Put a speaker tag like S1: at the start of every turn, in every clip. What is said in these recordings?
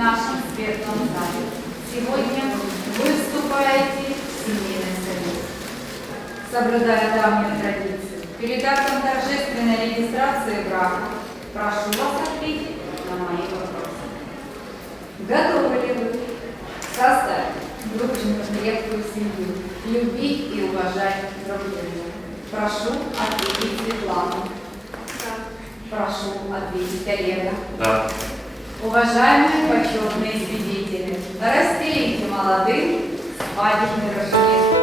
S1: нашем светлом зале. Сегодня вы вступаете в семейный союз. Соблюдая давнюю традицию, перед актом торжественной регистрации брака прошу вас ответить на мои вопросы. Готовы ли вы создать дружную, крепкую семью, любить и уважать друг друга? Прошу ответить Светлану. Прошу ответить Олега.
S2: Да.
S1: Уважаемые почетные свидетели, расстелите молодым свадебный рушник.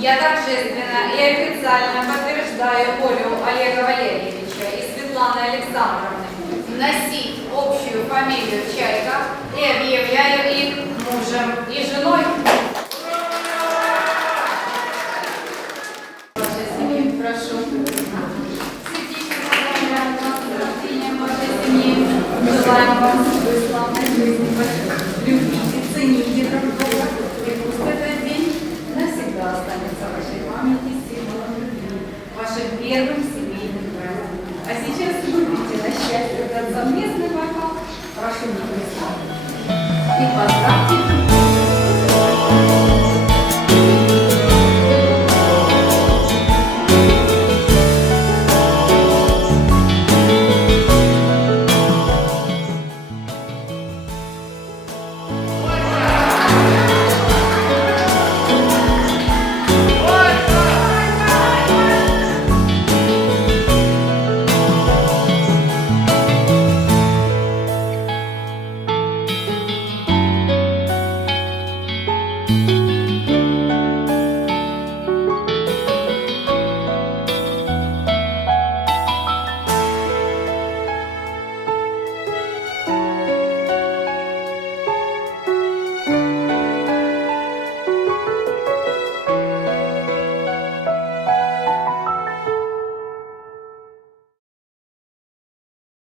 S1: Я торжественно и официально подтверждаю волю Олега Валерьевича и Светланы Александровны носить общую фамилию Чайка и объявляю их мужем и женой. Желаем вам славной жизни, любите, цените друг друга. gobierno